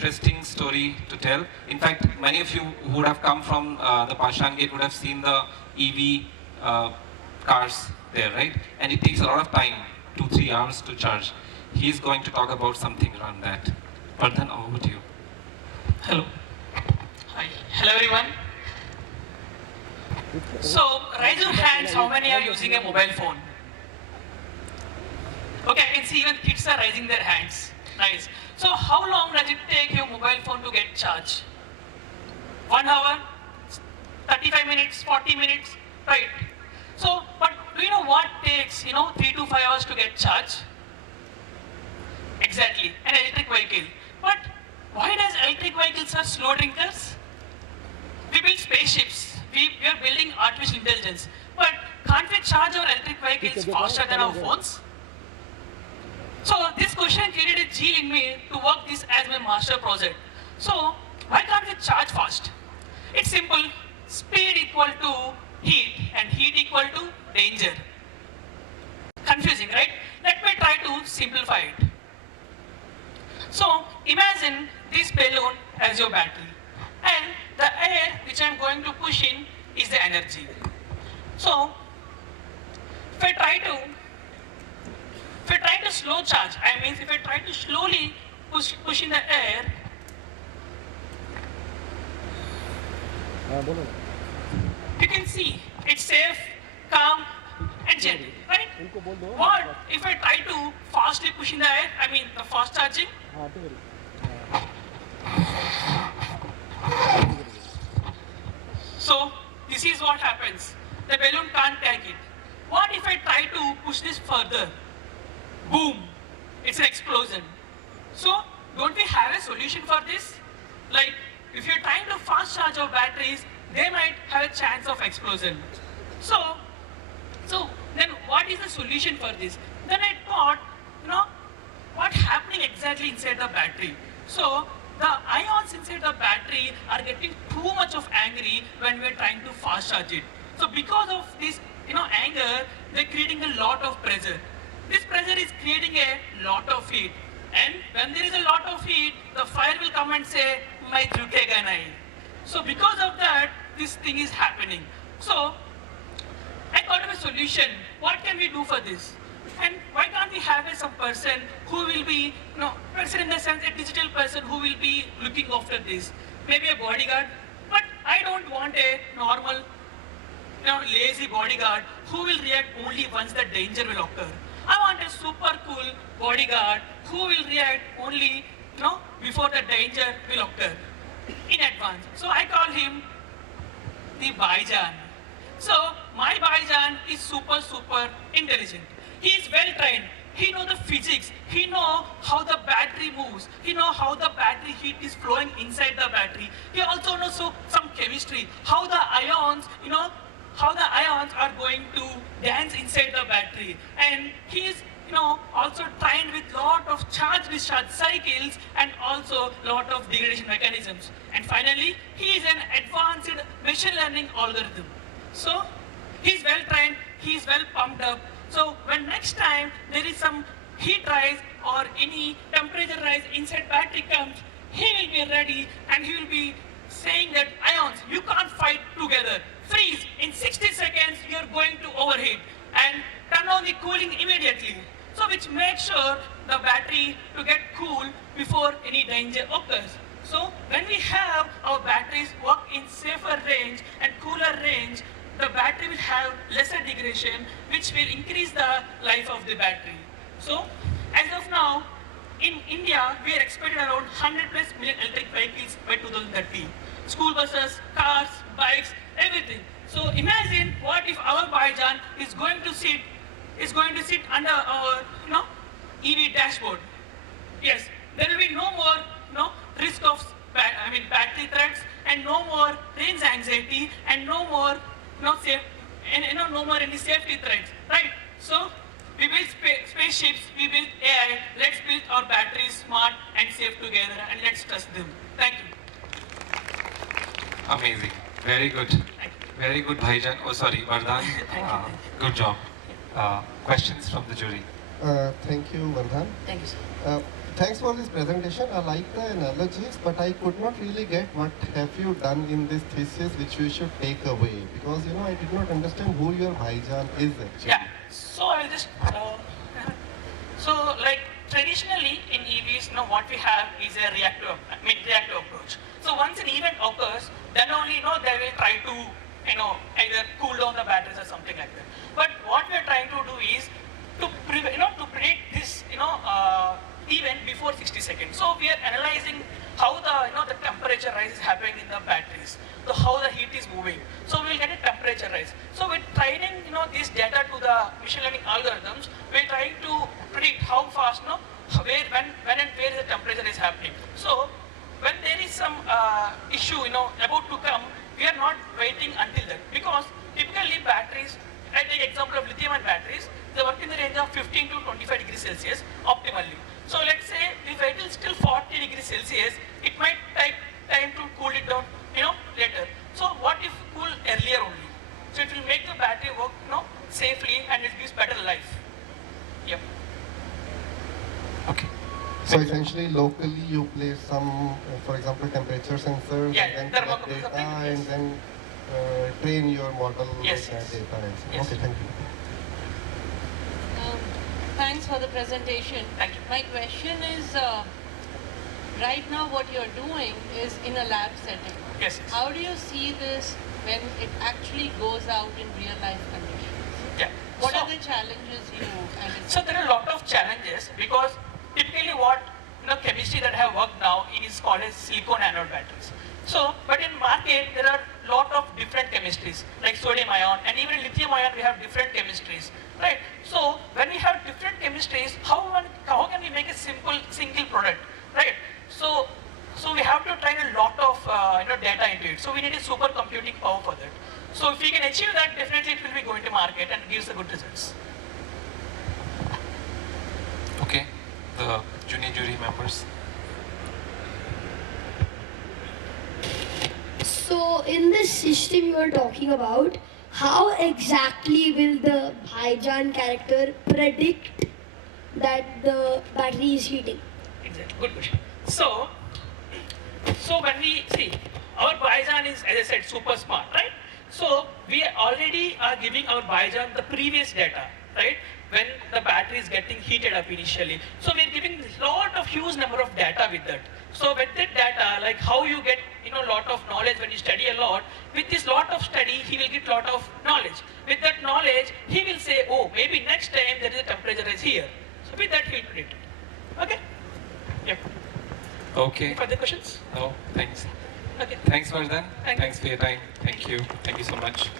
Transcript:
interesting story to tell. In fact, many of you who would have come from the Pashan Gate would have seen the EV cars there, right? And it takes a lot of time, 2-3 hours to charge. He's going to talk about something around that. Vardhan, over to you. Hello. Hi. Hello everyone. So, raise your hands how many are using a mobile phone. Okay, I can see even kids are raising their hands. Nice. So, how long does it take your mobile phone to get charged? 1 hour? 35 minutes? 40 minutes? Right. So, but do you know what takes, 3 to 5 hours to get charged? Exactly, an electric vehicle. But why does electric vehicles are slow drinkers? We build spaceships. We are building artificial intelligence. But can't we charge our electric vehicles faster than our phones? So this question created a zeal in me to work this as my master project. So why can't we charge fast? It's simple. Speed equal to heat and heat equal to danger. Confusing, right? Let me try to simplify it. So imagine this balloon as your battery and the air which I am going to push in is the energy. So if I try to slow charge, if I try to slowly push in the air, you can see it's safe, calm and gentle, right? What if I try to fastly push in the air, the fast charging? So this is what happens. The balloon can't take it. What if I try to push this further? Boom! It's an explosion. So don't we have a solution for this? Like if you're trying to fast charge our batteries, they might have a chance of explosion. So then what is the solution for this? Then I thought, what's happening exactly inside the battery? So the ions inside the battery are getting too much of angry when we're trying to fast charge it. So because of this, anger, they're creating a lot of pressure. This pressure is creating a lot of heat. And when there is a lot of heat, the fire will come and say, "Mai jhukega nahi." So because of that, this thing is happening. So I thought of a solution. What can we do for this? And why can't we have some person who will be, person in the sense a digital person who will be looking after this? Maybe a bodyguard. But I don't want a normal, lazy bodyguard who will react only once the danger will occur. I want a super cool bodyguard who will react only, before the danger will occur in advance. So I call him the Baijan. So my Baijan is super intelligent. He is well trained. He knows the physics. He knows how the battery moves. He knows how the battery heat is flowing inside the battery. He also knows some chemistry, how the ions, how the ions are going to dance inside the battery. And he is, also trained with lot of charge-discharge cycles and also lot of degradation mechanisms. And finally, he is an advanced machine learning algorithm. So he's well trained, he's well pumped up. So when next time there is some heat rise or any temperature rise inside battery comes, he will be ready and he will be saying that ions, you can't fight together. Freeze, in 60 seconds you are going to overheat and turn on the cooling immediately. So which makes sure the battery to get cool before any danger occurs. So when we have our batteries work in safer range and cooler range, the battery will have lesser degradation, which will increase the life of the battery. So as of now, in India, we are expecting around 100+ million electric vehicles by 2030. School buses, cars, bikes, everything. So imagine what if our Baijan is going to sit under our EV dashboard. Yes, there will be no more risk of battery threats and no more range anxiety and no more no more any safety threats, right? So we build spaceships, we build AI. Let's build our batteries smart and safe together, and let's trust them. Thank you. Amazing. Very good. Very good, Bhaijan. Oh, sorry, Vardhan. Good job. Questions from the jury. Thank you, Vardhan. Thank you, sir. Thanks for this presentation. I like the analogies, but I could not really get what have you done in this thesis which we should take away. Because, you know, I did not understand who your Bhaijan is actually. Yeah. So I'll just. So like traditionally in EVs, you know, what we have is a reactive approach. So once an event occurs, then only they will try to either cool down the batteries or something like that. But what we are trying to do is to predict this event before 60 seconds. So we are analyzing how the temperature rise is happening in the batteries, so how the heat is moving. So we will get a temperature rise. So we're training this data to the machine learning algorithms. We're trying to predict how fast, where, when and where the temperature is happening. So when there is some issue about to come, we are not waiting until then, because typically batteries, I take example of lithium-ion batteries, they work in the range of 15 to 25 degrees Celsius optimally. So let's say if it is still 40 degrees Celsius, it might take time to cool it down, later. So what if cool earlier only? So it will make the battery work, safely, and it gives better life. Yep. Okay. So essentially, locally you place some, for example, temperature sensors, Yeah, and then collect data, and then train your model Yes, with that yes. data. Yes. Okay, thank you. Thanks for the presentation. Thank you. My question is, right now what you're doing is in a lab setting. Yes, yes. How do you see this when it actually goes out in real life conditions? Yeah. What So- are the challenges you anticipate? So there are a lot of challenges, because typically what chemistry that I have worked now is called as silicon anode batteries. So, but in market there are a lot of different chemistries like sodium ion, and even in lithium ion we have different chemistries, right? So when we have different chemistries, how can we make a single product, right? So we have to train a lot of data into it. So we need a supercomputing power for that. So if we can achieve that, definitely it will be going to market and gives the good results. Okay. The junior jury members. So in this system you are talking about, how exactly will the Bhaijan character predict that the battery is heating? Exactly. Good question. So when we see, our Bhaijan is, as I said, super smart, right? So we already are giving our Bhaijan the previous data, right? When the battery is getting heated up initially. So we're giving huge number of data with that. So with that data, like how you get lot of knowledge when you study a lot, with this lot of study, he will get lot of knowledge. With that knowledge, he will say, oh, maybe next time there is a temperature rise here. So with that, he will predict it. Okay? Yep. Okay. Any further questions? No, thanks. Okay. Thanks, Vardhan. Thank you. Thanks for your time. Thank you. Thank you so much.